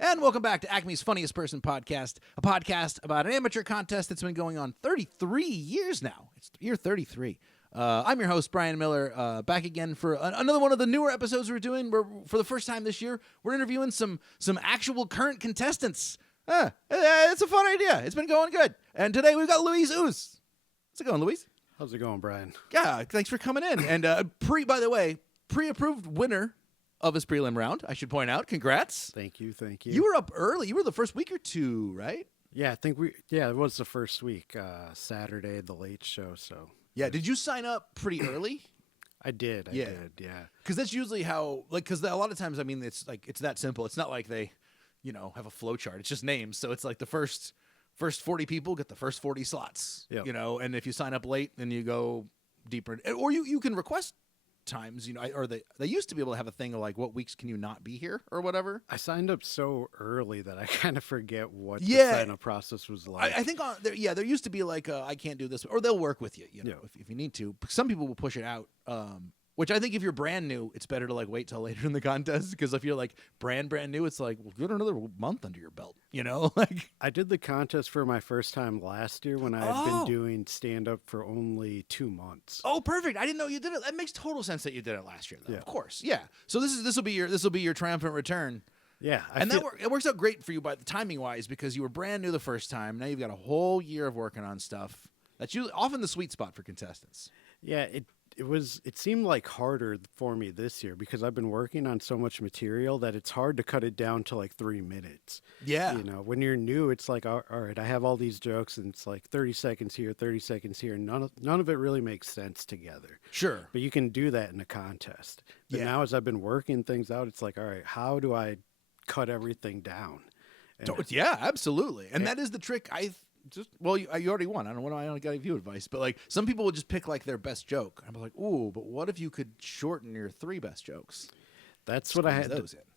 And welcome back to Acme's Funniest Person Podcast, a podcast about an amateur contest that's been going on 33 years now. It's year 33. I'm your host, Bryan Miller, back again for another one of the newer episodes we're doing. For the first time this year, we're interviewing some actual current contestants. It's a fun idea. It's been going good. And today we've got Louise Oos. How's it going, Louise? How's it going, Brian? Yeah, thanks for coming in. And by the way, pre-approved winner of his prelim round, I should point out. Congrats. Thank you. You were up early. You were the first week or two, right? Yeah, I think it was the first week, Saturday, the late show, so. Yeah, did you sign up pretty early? I did, yeah. Because that's usually how, because a lot of times, it's that simple. It's not like they, have a flow chart. It's just names. So it's like the first 40 people get the first 40 slots, and if you sign up late, then you go deeper. Or you can request times, or they used to be able to have a thing of like, what weeks can you not be here or whatever. I signed up so early that I kind of forget what the sign-up process was like. I think there used to be like, I can't do this, or they'll work with you, if you need to. Some people will push it out, which I think if you're brand new, it's better to like wait till later in the contest, because if you're like brand new, it's like, well, get another month under your belt, like. I did the contest for my first time last year when I had been doing stand-up for only 2 months. Oh, perfect! I didn't know you did it. That makes total sense that you did it last year, though. Yeah. Of course, yeah. So this will be your triumphant return. Yeah, it works out great for you by the timing wise, because you were brand new the first time. Now you've got a whole year of working on stuff. That's usually often the sweet spot for contestants. Yeah, it seemed like harder for me this year because I've been working on so much material that it's hard to cut it down to like 3 minutes. Yeah. When you're new, it's like, all right, I have all these jokes and it's like 30 seconds here, 30 seconds here. None of it really makes sense together. Sure. But you can do that in a contest. But now as I've been working things out, it's like, all right, how do I cut everything down? Yeah, absolutely. And that is the trick. You already won. I don't got to give you advice, but like some people will just pick like their best joke. I'm like, ooh, but what if you could shorten your 3 best jokes? That's what I had.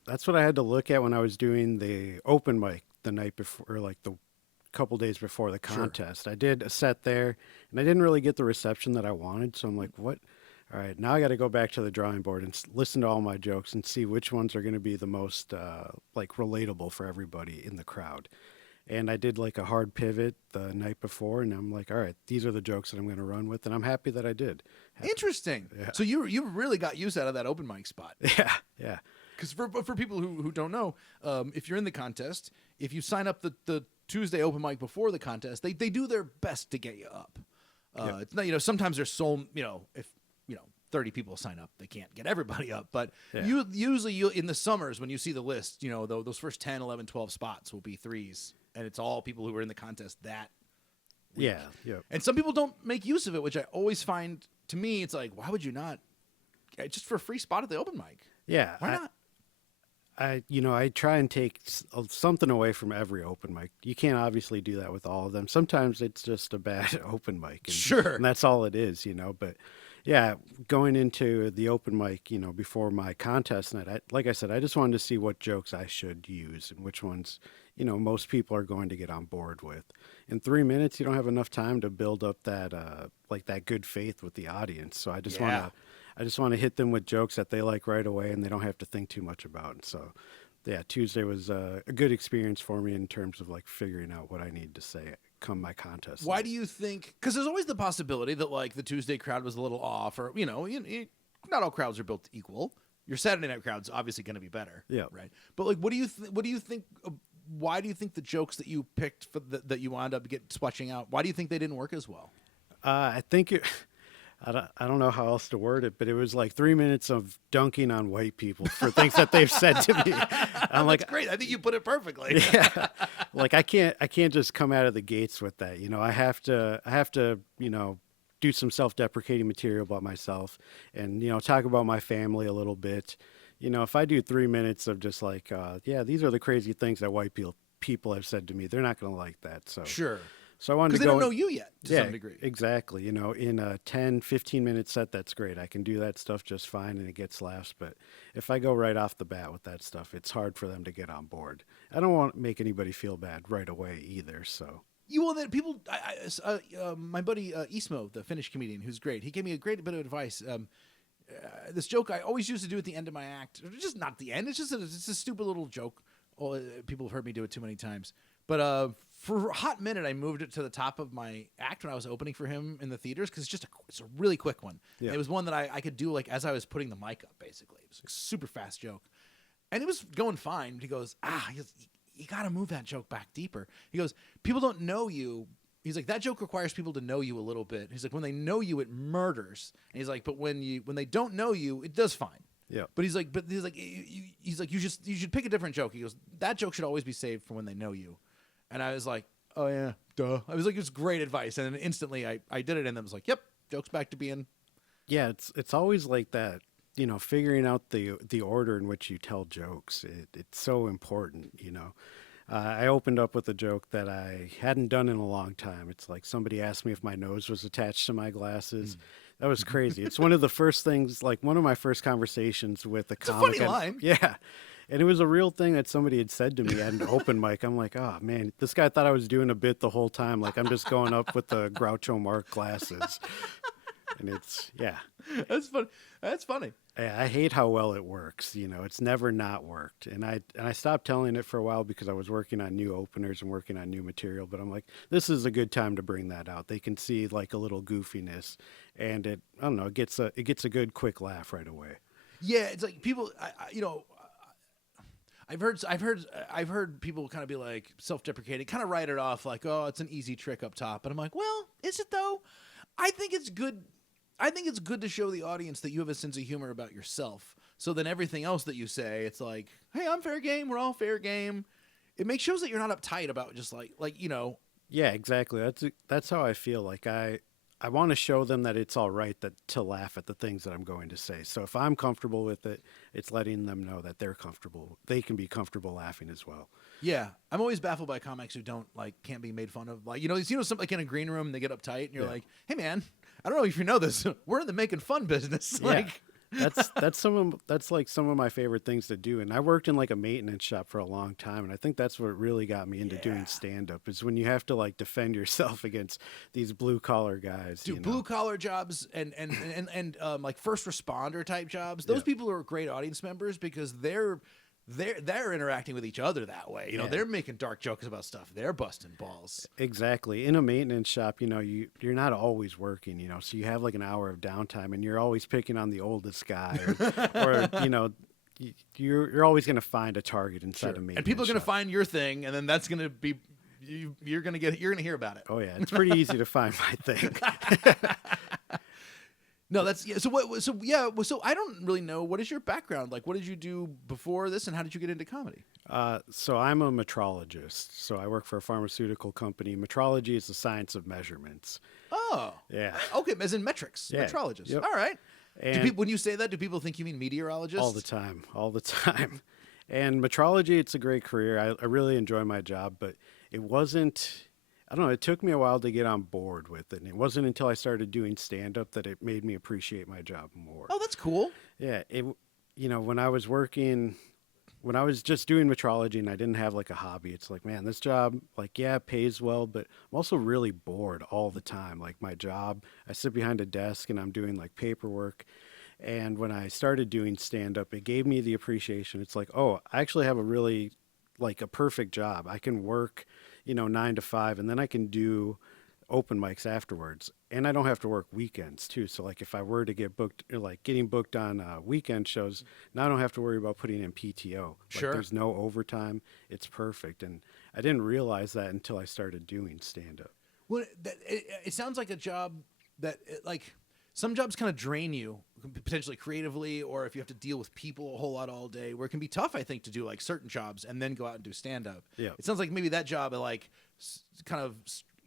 That's what I had to look at when I was doing the open mic the night before, or like the couple days before the contest. Sure. I did a set there, and I didn't really get the reception that I wanted. So I'm like, what? All right, now I got to go back to the drawing board and listen to all my jokes and see which ones are going to be the most like relatable for everybody in the crowd. And I did like a hard pivot the night before, and I'm like, all right, these are the jokes that I'm going to run with, and I'm happy that I did. Interesting. Yeah. So you really got use out of that open mic spot. Yeah. Because for people who don't know, if you're in the contest, if you sign up the Tuesday open mic before the contest, they do their best to get you up. It's not, sometimes there's if 30 people sign up, they can't get everybody up. But you in the summers when you see the list, those first 10, 11, 12 spots will be 3s. And it's all people who were in the contest that week. Yeah. And some people don't make use of it, which I always find, to me, it's like, why would you not? Just for a free spot at the open mic. Yeah. Why not? I try and take something away from every open mic. You can't obviously do that with all of them. Sometimes it's just a bad open mic. And that's all it is, But yeah, going into the open mic, before my contest night, like I said, I just wanted to see what jokes I should use and which ones, most people are going to get on board with. In 3 minutes, you don't have enough time to build up that, that good faith with the audience. So I just want to hit them with jokes that they like right away and they don't have to think too much about. And so, yeah, Tuesday was a good experience for me in terms of like figuring out what I need to say come my contest. Why do you think? Because there's always the possibility that like the Tuesday crowd was a little off, or not all crowds are built equal. Your Saturday night crowd's obviously going to be better. Yeah. Right. But like, what do you think? Why do you think the jokes that you picked that you wound up swatching out? Why do you think they didn't work as well? I think I don't know how else to word it, but it was like 3 minutes of dunking on white people for things that they've said to me. I'm like, that's great. I think you put it perfectly. Yeah. Like I can't just come out of the gates with that. I have to, do some self-deprecating material about myself and, talk about my family a little bit. If I do 3 minutes of just like, these are the crazy things that white people have said to me, they're not going to like that. So sure. So I wanted to go. Because they don't know you yet to some degree. Exactly. In a 10, 15-minute set, that's great. I can do that stuff just fine and it gets laughs. But if I go right off the bat with that stuff, it's hard for them to get on board. I don't want to make anybody feel bad right away either. So. My buddy Ismo, the Finnish comedian, who's great, he gave me a great bit of advice. This joke I always used to do at the end of my act, just not the end. It's a stupid little joke Well, people have heard me do it too many times. But for a hot minute, I moved it to the top of my act when I was opening for him in the theaters because it's a really quick one. Yeah. It was one that I could do like as I was putting the mic up, basically. It was a super fast joke. And it was going fine. He goes, you got to move that joke back deeper. He goes, people don't know you. He's like, that joke requires people to know you a little bit. He's like, when they know you, it murders. And he's like, but when they don't know you, it does fine. Yeah. But he's like, you should pick a different joke. He goes, that joke should always be saved for when they know you. And I was like, oh yeah, duh. I was like, it's great advice. And then instantly I did it, and then was like, yep, joke's back to being. Yeah, it's always like that. Figuring out the order in which you tell jokes. It's so important. I opened up with a joke that I hadn't done in a long time. It's like somebody asked me if my nose was attached to my glasses. That was crazy. It's one of the first things, like one of my first conversations with a comic. It's a funny line. Yeah. And it was a real thing that somebody had said to me at an open mic. I'm like, oh, man, this guy thought I was doing a bit the whole time. Like, I'm just going up with the Groucho Marx glasses. And it's, yeah. That's funny. That's funny. I hate how well it works. It's never not worked. And I stopped telling it for a while because I was working on new openers and working on new material. But I'm like, this is a good time to bring that out. They can see like a little goofiness, and it gets a good quick laugh right away. Yeah, it's like people, I've heard people kind of be like self-deprecating, kind of write it off like, oh, it's an easy trick up top. And I'm like, well, is it though? I think it's good. I think it's good to show the audience that you have a sense of humor about yourself. So then everything else that you say, it's like, hey, I'm fair game. We're all fair game. It shows that you're not uptight about just like. Yeah, exactly. That's how I feel. Like I want to show them that it's all right to laugh at the things that I'm going to say. So if I'm comfortable with it, it's letting them know that they're comfortable. They can be comfortable laughing as well. Yeah, I'm always baffled by comics who can't be made fun of. Like, something like in a green room, they get uptight, and you're like, hey man, I don't know if you know this, we're in the making fun business. Like, that's like some of my favorite things to do. And I worked in like a maintenance shop for a long time, and I think that's what really got me into doing stand up is when you have to like defend yourself against these blue collar guys. Dude, blue collar jobs and like first responder type jobs. Those people are great audience members because they're interacting with each other that way. They're making dark jokes about stuff. They're busting balls. Exactly. In a maintenance shop, you're not always working, so you have like an hour of downtime and you're always picking on the oldest guy or you're always going to find a target inside a maintenance and people are going to shop. find your thing, and then that's going to be, you're going to hear about it. Oh yeah. It's pretty easy to find my thing. No, that's So I don't really know. What is your background? Like, what did you do before this, and how did you get into comedy? So I'm a metrologist. So I work for a pharmaceutical company. Metrology is the science of measurements. Oh, yeah. Okay, as in metrics. Yeah. Metrologist. Yep. All right. And when you say that, do people think you mean meteorologist? All the time. And metrology, it's a great career. I really enjoy my job, but it wasn't. I don't know, it took me a while to get on board with it. And it wasn't until I started doing stand-up that it made me appreciate my job more. Oh, that's cool. Yeah. When I was just doing metrology and I didn't have like a hobby, it's like, man, this job, like, yeah, it pays well, but I'm also really bored all the time. Like my job, I sit behind a desk and I'm doing like paperwork. And when I started doing stand-up, it gave me the appreciation. It's like, oh, I actually have a really, like a perfect job. I can work 9 to 5, and then I can do open mics afterwards. And I don't have to work weekends too. So like if I were to get booked, or like getting booked on weekend shows, now I don't have to worry about putting in PTO. Sure. Like there's no overtime. It's perfect. And I didn't realize that until I started doing stand-up. Well, it sounds like a job that like some jobs kind of drain you potentially creatively, or if you have to deal with people a whole lot all day, where it can be tough, I think, to do like certain jobs and then go out and do stand-up. Yeah. It sounds like maybe that job like kind of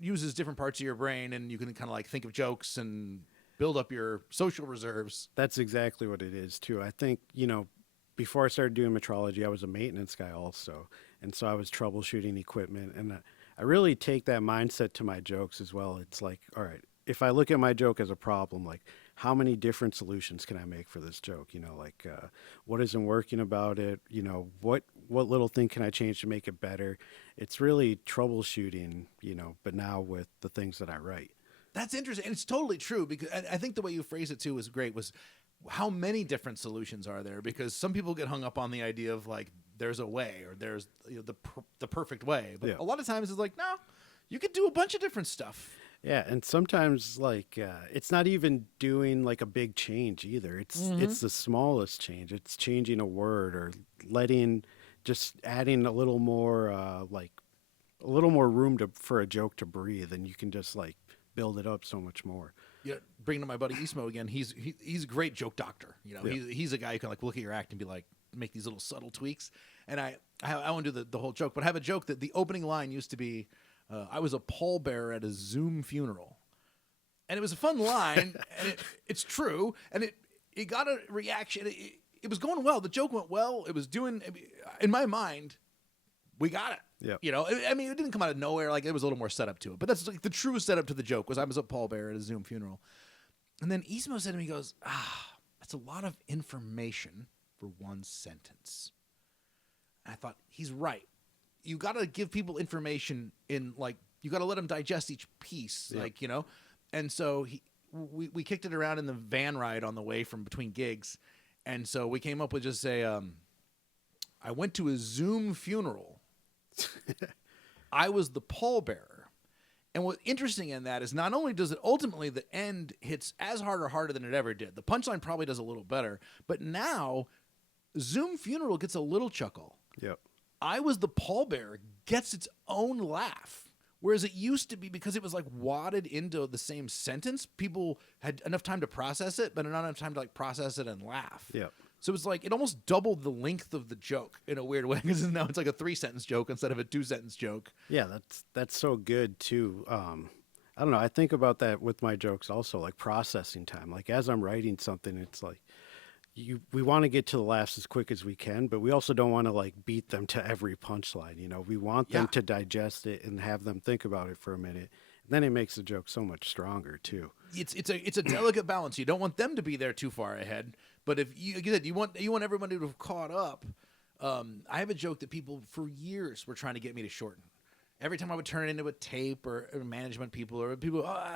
uses different parts of your brain, and you can kind of like think of jokes and build up your social reserves. That's exactly what it is too. I think, before I started doing metrology, I was a maintenance guy also. And so I was troubleshooting equipment, and I really take that mindset to my jokes as well. It's like, all right, if I look at my joke as a problem, like how many different solutions can I make for this joke? What isn't working about it? What little thing can I change to make it better? It's really troubleshooting, but now with the things that I write. That's interesting. And it's totally true, because I think the way you phrased it too was great, was how many different solutions are there? Because some people get hung up on the idea of like there's a way, or there's the perfect way. But a lot of times it's like, no, you could do a bunch of different stuff. Yeah, and sometimes like it's not even doing like a big change either. It's the smallest change. It's changing a word or just adding a little more room for a joke to breathe, and you can just like build it up so much more. Yeah, bringing up my buddy Ismo again. He's a great joke doctor. He's a guy who can like look at your act and be like, make these little subtle tweaks. And I won't do the whole joke, but I have a joke that the opening line used to be, I was a pallbearer at a Zoom funeral. And it was a fun line, and it's true, and it got a reaction. It was going well. The joke went well. It was doing, in my mind, we got it. Yeah. I mean, it didn't come out of nowhere. Like, it was a little more setup to it. But that's like the true setup to the joke was I was a pallbearer at a Zoom funeral. And then Ismo said to me, he goes, that's a lot of information for one sentence. And I thought, he's right. You got to give people information in, like, you got to let them digest each piece, like, And so we kicked it around in the van ride on the way from between gigs. And so we came up with just I went to a Zoom funeral. I was the pallbearer. And what's interesting in that is not only does it ultimately the end hits as hard or harder than it ever did. The punchline probably does a little better. But now Zoom funeral gets a little chuckle. Yep. I was the pallbearer gets its own laugh. Whereas it used to be, because it was like wadded into the same sentence, people had enough time to process it, but not enough time to like process it and laugh. Yeah. So it's like it almost doubled the length of the joke in a weird way, because now it's like a 3-sentence joke instead of a 2-sentence joke. Yeah, that's so good too. I don't know. I think about that with my jokes also, like processing time. Like as I'm writing something, it's like we want to get to the laughs as quick as we can, but we also don't want to like beat them to every punchline. We want them to digest it and have them think about it for a minute. And then it makes the joke so much stronger too. It's a delicate balance. You don't want them to be there too far ahead, but if you want everybody to have caught up. I have a joke that people for years were trying to get me to shorten. Every time I would turn it into a tape or management people,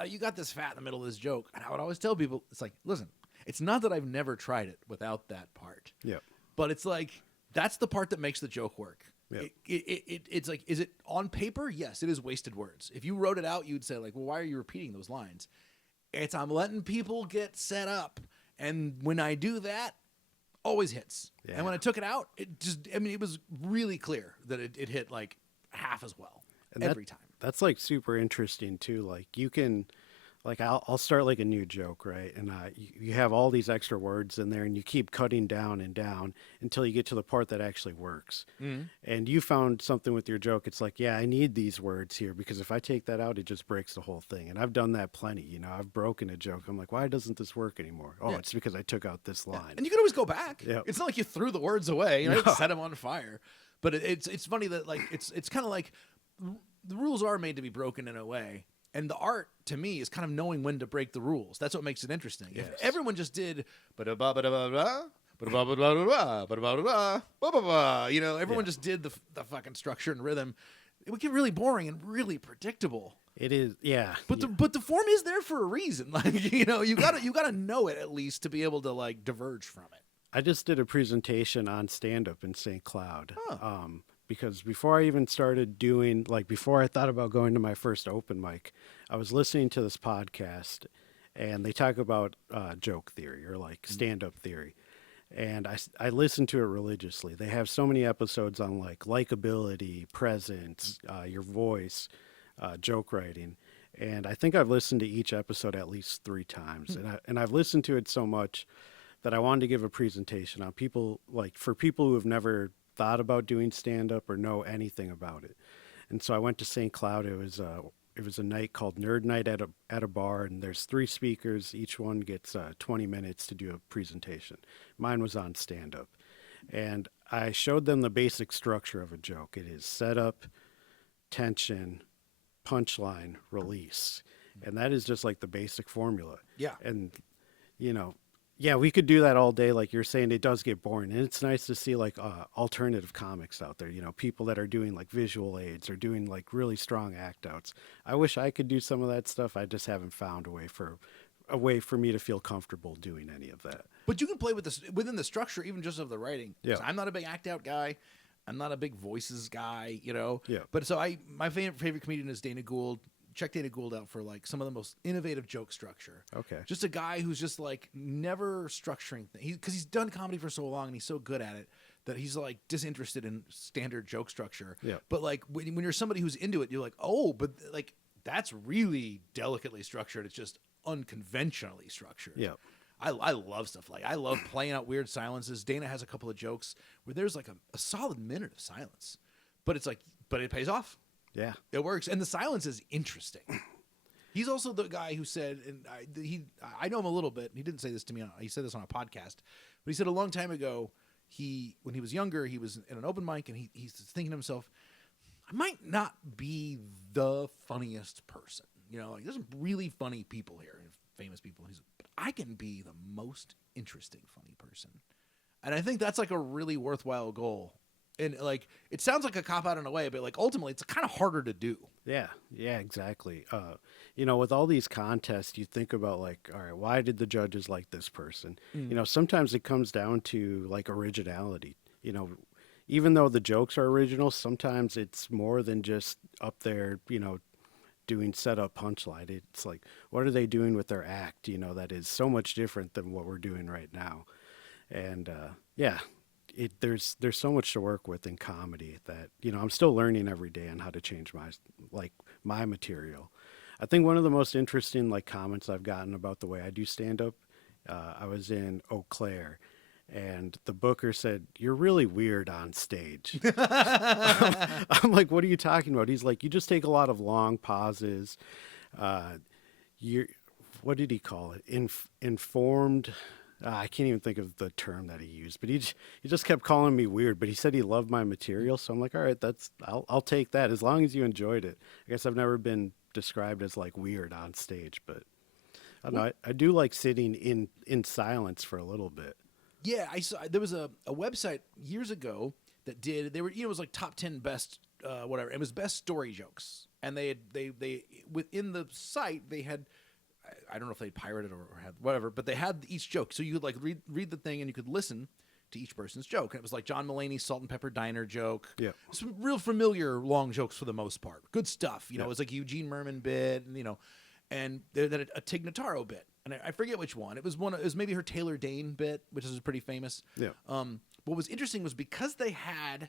you got this fat in the middle of this joke. And I would always tell people, it's like, listen, it's not that I've never tried it without that part. Yeah. But it's like, that's the part that makes the joke work. Yep. It's like, is it on paper? Yes, it is wasted words. If you wrote it out, you'd say like, well, why are you repeating those lines? I'm letting people get set up. And when I do that, always hits. Yeah. And when I took it out, it was really clear that it hit like half as well every time. That's like super interesting too. Like you can, like I'll start like a new joke, right? And you have all these extra words in there, and you keep cutting down and down until you get to the part that actually works. Mm-hmm. And you found something with your joke. It's like, yeah, I need these words here, because if I take that out, it just breaks the whole thing. And I've done that plenty. I've broken a joke. I'm like, why doesn't this work anymore? Oh, it's because I took out this line. Yeah. And you can always go back. Yep. It's not like you threw the words away. You set them on fire. But it's funny that like it's kind of like the rules are made to be broken in a way. And the art, to me, is kind of knowing when to break the rules. That's what makes it interesting. Yes. If everyone just did everyone just did the fucking structure and rhythm, it would get really boring and really predictable. It is, yeah. But the form is there for a reason. Like, you gotta know it at least to be able to like diverge from it. I just did a presentation on stand-up in St. Cloud. Huh. Because before I even started doing, like before I thought about going to my first open mic, I was listening to this podcast, and they talk about joke theory or like stand-up theory. And I listen to it religiously. They have so many episodes on like likability, presence, your voice, joke writing. And I think I've listened to each episode at least 3 times. And I've listened to it so much that I wanted to give a presentation on people, like for people who have never thought about doing stand-up or know anything about it. And so I went to St. Cloud. It was a night called Nerd Night at a bar, and there's 3 speakers. Each one gets 20 minutes to do a presentation. Mine was on stand-up. And I showed them the basic structure of a joke. It is setup, tension, punchline, release. And that is just like the basic formula. Yeah. And, yeah, we could do that all day. Like you're saying, it does get boring. And it's nice to see like alternative comics out there, people that are doing like visual aids or doing like really strong act outs. I wish I could do some of that stuff. I just haven't found a way for me to feel comfortable doing any of that. But you can play with this within the structure, even just of the writing. Yeah. I'm not a big act out guy. I'm not a big voices guy, Yeah. But so my favorite comedian is Dana Gould. Check Dana Gould out for like some of the most innovative joke structure. Okay. Just a guy who's just like never structuring things. Because he's done comedy for so long and he's so good at it that he's like disinterested in standard joke structure. Yeah. But like when you're somebody who's into it, you're like, oh, but like that's really delicately structured. It's just unconventionally structured. Yeah. I love stuff I love playing out weird silences. Dana has a couple of jokes where there's like a solid minute of silence, but it pays off. Yeah, it works, and the silence is interesting. He's also the guy who said, and I know him a little bit. He didn't say this to me. He said this on a podcast, but he said a long time ago, when he was younger, he was in an open mic, and he's thinking to himself, I might not be the funniest person. Like there's some really funny people here, famous people. But I can be the most interesting funny person. And I think that's like a really worthwhile goal. And like, it sounds like a cop out in a way, but like ultimately it's kind of harder to do. Yeah, exactly. With all these contests, you think about like, all right, why did the judges like this person? Sometimes it comes down to like originality. Even though the jokes are original, sometimes it's more than just up there, doing setup punchline. It's like, what are they doing with their act? That is so much different than what we're doing right now. And there's so much to work with in comedy that I'm still learning every day on how to change my material. I think one of the most interesting like comments I've gotten about the way I do stand up, I was in Eau Claire, and the booker said, "You're really weird on stage." I'm like, "What are you talking about?" He's like, "You just take a lot of long pauses. What did he call it? Informed." I can't even think of the term that he used, but he just kept calling me weird. But he said he loved my material, so I'm like, all right, I'll take that as long as you enjoyed it. I guess I've never been described as like weird on stage, but I don't know. I do like sitting in silence for a little bit. Yeah, I saw there was a website years ago that it was like top 10 best whatever. It was best story jokes, and they within the site they had, I don't know if they pirated or had whatever, but they had each joke, so you could like read the thing and you could listen to each person's joke. And it was like John Mulaney's Salt and Pepper Diner joke. Yeah, some real familiar long jokes for the most part. Good stuff. It was like a Eugene Merman bit, and then a Tig Notaro bit. And I forget which one. It was maybe her Taylor Dane bit, which is pretty famous. Yeah. What was interesting was because they had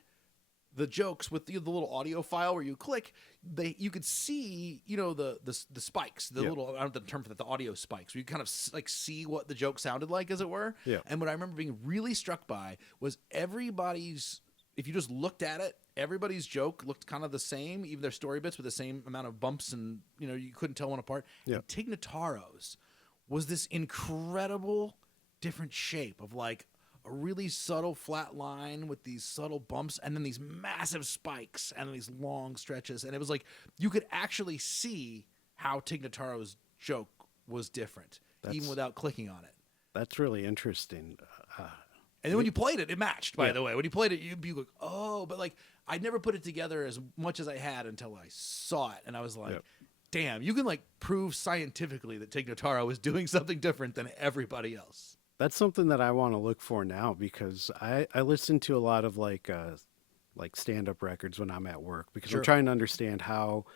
the jokes with the little audio file where you click, you could see the spikes, the little, I don't know the term for that, the audio spikes, where you kind of like see what the joke sounded like, as it were. Yeah. And what I remember being really struck by was everybody's, if you just looked at it, everybody's joke looked kind of the same, even their story bits with the same amount of bumps, and you couldn't tell one apart. Yeah. And Tig Notaro's was this incredible different shape of like a really subtle flat line with these subtle bumps and then these massive spikes and these long stretches. And it was like you could actually see how Tig Notaro's joke was different, even without clicking on it. That's really interesting. And then when you played it, it matched, by the way. When you played it, you'd be like, oh, but like I never put it together as much as I had until I saw it. And I was like, damn, you can like prove scientifically that Tig Notaro is doing something different than everybody else. That's something that I want to look for now, because I listen to a lot of like stand-up records when I'm at work, because I'm trying to understand how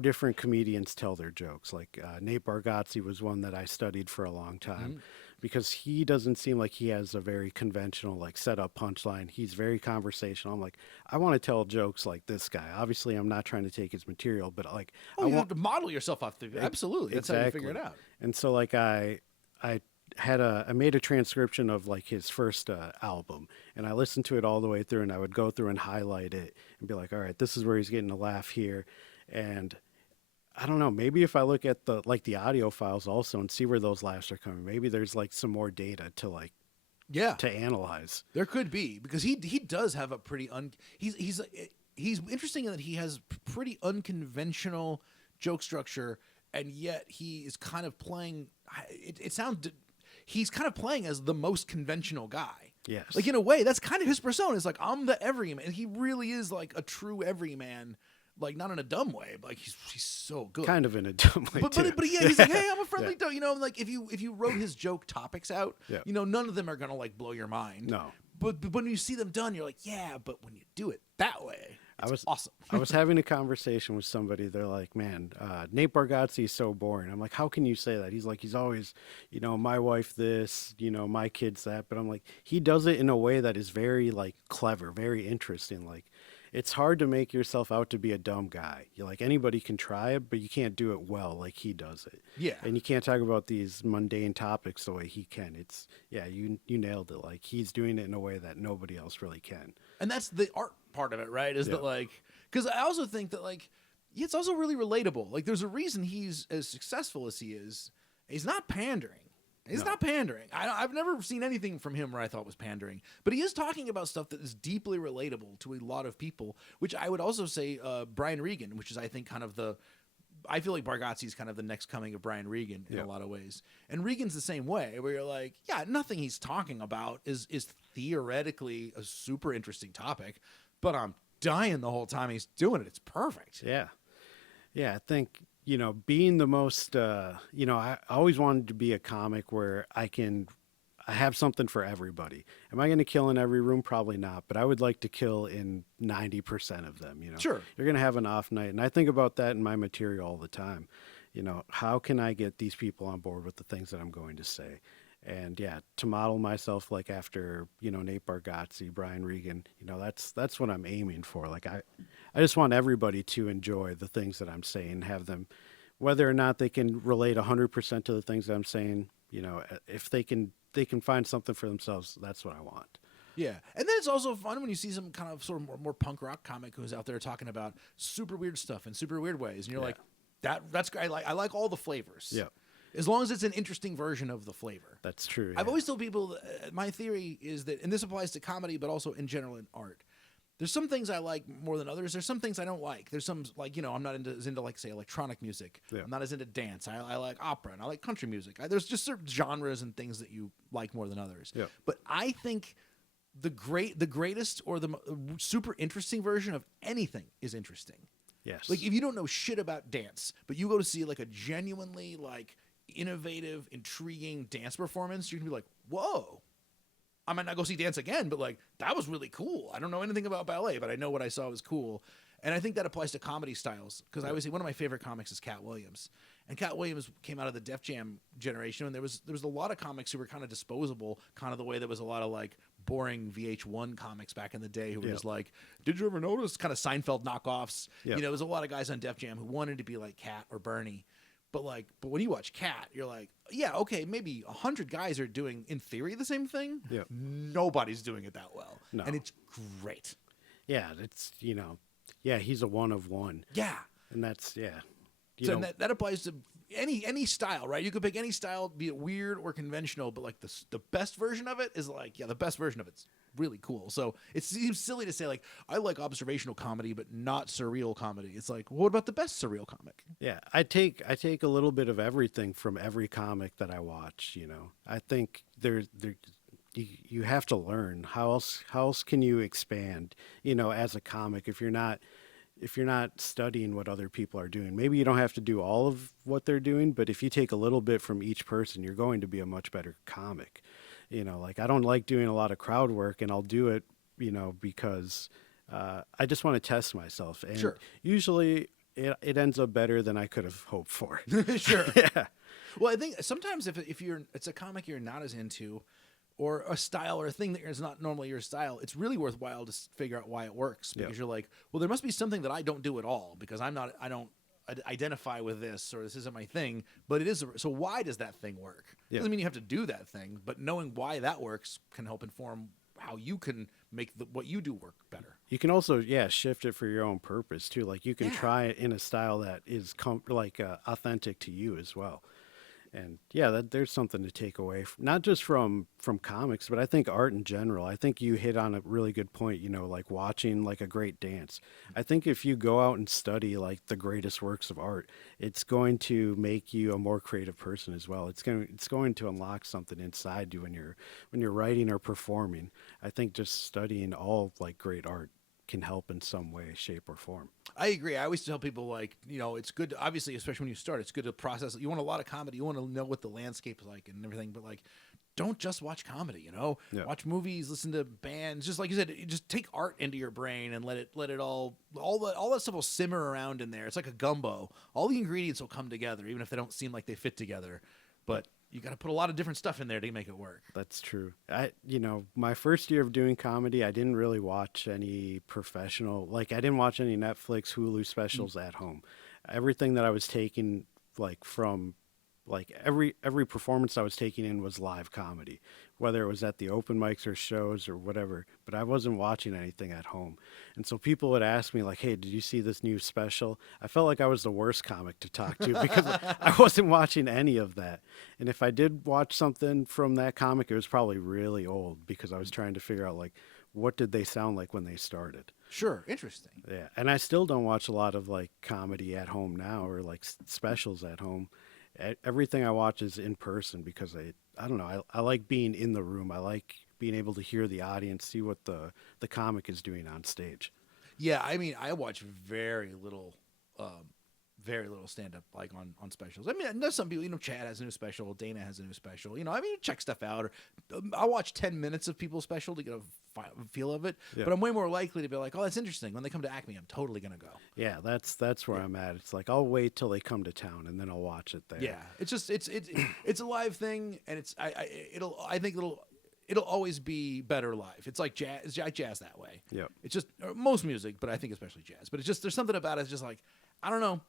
different comedians tell their jokes. Like Nate Bargatze was one that I studied for a long time, because he doesn't seem like he has a very conventional like setup punchline. He's very conversational. I'm like, I want to tell jokes like this guy. Obviously, I'm not trying to take his material, but like you have to model yourself off the absolutely. That's how you figure it out. And so like I made a transcription of like his first album, and I listened to it all the way through, and I would go through and highlight it and be like, all right, this is where he's getting a laugh here. And I don't know, maybe if I look at the audio files also and see where those laughs are coming, maybe there's like some more data to like to analyze. There could be, because he does have a pretty he's interesting in that he has pretty unconventional joke structure, and yet he is kind of playing he's kind of playing as the most conventional guy. Yes. Like in a way, that's kind of his persona. It's like, I'm the everyman. And he really is like a true everyman, like not in a dumb way, but like he's so good. Kind of in a dumb way. But yeah, he's like, hey, I'm a friendly dumb. Like if you wrote his joke topics out, none of them are gonna like blow your mind. No. but when you see them done, you're like, yeah, but when you do it that way, it's awesome. I was having a conversation with somebody. They're like, man, Nate Bargatze is so boring. I'm like, how can you say that? He's like, he's always, my wife this, my kids that. But I'm like, he does it in a way that is very like clever, very interesting. Like, it's hard to make yourself out to be a dumb guy. You're like, anybody can try it, but you can't do it well like he does it. Yeah. And you can't talk about these mundane topics the way he can. It's, you nailed it. Like, he's doing it in a way that nobody else really can. And that's the art part of it, right? Is that like, because I also think that like, it's also really relatable. Like, there's a reason he's as successful as he is. He's not pandering. He's not pandering. I've never seen anything from him where I thought was pandering. But he is talking about stuff that is deeply relatable to a lot of people, which I would also say Brian Regan, which is, I think, kind of I feel like Bargatze is kind of the next coming of Brian Regan in a lot of ways. And Regan's the same way, where you're like, yeah, nothing he's talking about is theoretically a super interesting topic, but I'm dying the whole time he's doing it. It's perfect. Yeah. Yeah, I think... being the most, I always wanted to be a comic where I have something for everybody. Am I going to kill in every room? Probably not, but I would like to kill in 90% of them, Sure. You're going to have an off night. And I think about that in my material all the time. How can I get these people on board with the things that I'm going to say? And to model myself like after, Nate Bargatze, Brian Regan, that's what I'm aiming for. Like I just want everybody to enjoy the things that I'm saying, have them, whether or not they can relate 100% to the things that I'm saying, if they can find something for themselves, that's what I want. Yeah. And then it's also fun when you see some kind of sort of more punk rock comic who's out there talking about super weird stuff in super weird ways. And you're like, that's great. I like all the flavors. Yeah. As long as it's an interesting version of the flavor. That's true. I've always told people, my theory is that, and this applies to comedy, but also in general in art, there's some things I like more than others. There's some things I don't like. There's some, like, I'm not as into, like, say, electronic music. Yeah. I'm not as into dance. I like opera, and I like country music. There's just certain genres and things that you like more than others. Yeah. But I think the greatest or the super interesting version of anything is interesting. Yes. Like, if you don't know shit about dance, but you go to see, like, a genuinely, like, innovative, intriguing dance performance, you're gonna be like, whoa. I might not go see dance again, but like, that was really cool. I don't know anything about ballet, but I know what I saw was cool. And I think that applies to comedy styles, because I always say one of my favorite comics is Cat Williams. And Cat Williams came out of the Def Jam generation, and there was a lot of comics who were kind of disposable, kind of the way there was a lot of like boring VH1 comics back in the day who were just like, did you ever notice? Kind of Seinfeld knockoffs. There was a lot of guys on Def Jam who wanted to be like Cat or Bernie. But when you watch Cat, you're like, yeah, okay, maybe 100 guys are doing, in theory, the same thing. Yeah. Nobody's doing it that well. No. And it's great. Yeah, it's, he's a one of one. Yeah. And that's, So that applies to any style, right? You could pick any style, be it weird or conventional, but like the best version of it is like, the best version of it's really cool. So it seems silly to say like, I like observational comedy, but not surreal comedy. It's like, well, what about the best surreal comic? Yeah, I take a little bit of everything from every comic that I watch. I think you have to learn how else can you expand, as a comic if you're not studying what other people are doing. Maybe you don't have to do all of what they're doing, but if you take a little bit from each person, you're going to be a much better comic. Like I don't like doing a lot of crowd work, and I'll do it, because I just want to test myself. And usually it ends up better than I could have hoped for. Sure. Yeah. Well, I think sometimes if it's a comic you're not as into, or a style or a thing that is not normally your style, it's really worthwhile to figure out why it works, because you're like, well, there must be something that I don't do at all, because I don't identify with this, or this isn't my thing, but it is. So why does that thing work? Doesn't mean you have to do that thing, but knowing why that works can help inform how you can make what you do work better. You can also, shift it for your own purpose too. Like you can try it in a style that is authentic to you as well. And there's something to take away, not just from comics, but I think art in general. I think you hit on a really good point, like watching like a great dance. I think if you go out and study like the greatest works of art, it's going to make you a more creative person as well. It's going to unlock something inside you when you're writing or performing. I think just studying all like great art can help in some way, shape, or form. I agree. I always tell people, like, it's good to, obviously, especially when you start, it's good to process. You want a lot of comedy. You want to know what the landscape is like and everything. But, like, don't just watch comedy, watch movies, listen to bands, just like you said, just take art into your brain and let it all that stuff will simmer around in there. It's like a gumbo. All the ingredients will come together, even if they don't seem like they fit together. But you got to put a lot of different stuff in there to make it work. That's true. My first year of doing comedy, I didn't really watch any professional, I didn't watch any Netflix, Hulu specials at home. Everything that I was taking, from every performance I was taking in was live comedy, whether it was at the open mics or shows or whatever, but I wasn't watching anything at home. And so people would ask me hey, did you see this new special? I felt like I was the worst comic to talk to because I wasn't watching any of that. And if I did watch something from that comic, it was probably really old because I was trying to figure out what did they sound like when they started. Sure. Interesting. Yeah. And I still don't watch a lot of comedy at home now or specials at home. Everything I watch is in person because I don't know. I like being in the room. I like being able to hear the audience, see what the comic is doing on stage. Yeah, I mean, I watch very little stand-up on specials. I mean, there's some people, Chad has a new special, Dana has a new special. Check stuff out. Or I'll watch 10 minutes of people's special to get a feel of it. Yeah. But I'm way more likely to be like, oh, that's interesting. When they come to Acme, I'm totally gonna go. Yeah, that's where I'm at. It's I'll wait till they come to town and then I'll watch it there. Yeah, it's just it's a live thing, and I think it'll always be better live. It's like jazz that way. Yeah, it's just most music, but I think especially jazz. But it's just there's something about it. It's just I don't know.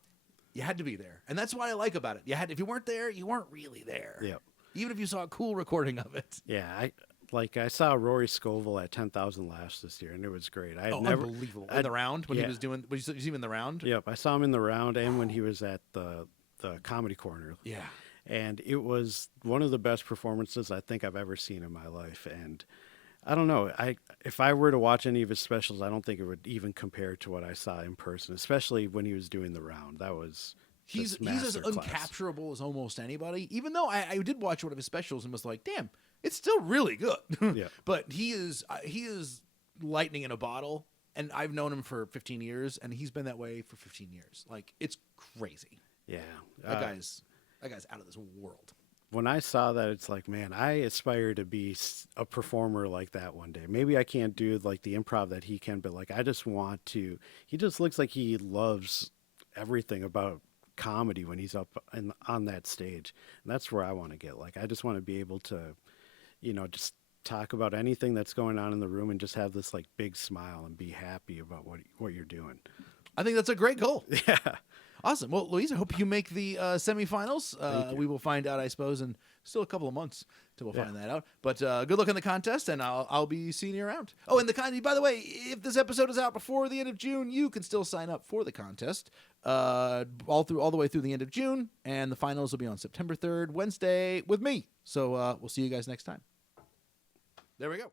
You had to be there, and that's what I like about it. If you weren't there, you weren't really there. Yeah. Even if you saw a cool recording of it. Yeah, I saw Rory Scovel at 10,000 Laughs this year, and it was great. Unbelievable. In the round when he was doing. Was he in the round? Yep, I saw him in the round, and when he was at the Comedy Corner. Yeah. And it was one of the best performances I think I've ever seen in my life, and I don't know. If I were to watch any of his specials, I don't think it would even compare to what I saw in person, especially when he was doing the round. That was he's as uncapturable as almost anybody. Even though I did watch one of his specials and was like, damn, it's still really good. Yeah. But he is lightning in a bottle, and I've known him for 15 years, and he's been that way for 15 years. It's crazy. Yeah, that guy's out of this world. When I saw that, it's man, I aspire to be a performer like that one day. Maybe I can't do the improv that he can, but I just want to. He just looks like he loves everything about comedy when he's up on that stage, and that's where I want to get. I just want to be able to, just talk about anything that's going on in the room and just have this big smile and be happy about what you're doing. I think that's a great goal. Yeah. Awesome. Well, Louise, I hope you make the semifinals. We will find out, I suppose, in still a couple of months till we'll find that out. But good luck in the contest, and I'll be seeing you around. Oh, and by the way, if this episode is out before the end of June, you can still sign up for the contest all the way through the end of June, and the finals will be on September 3rd, Wednesday, with me. So we'll see you guys next time. There we go.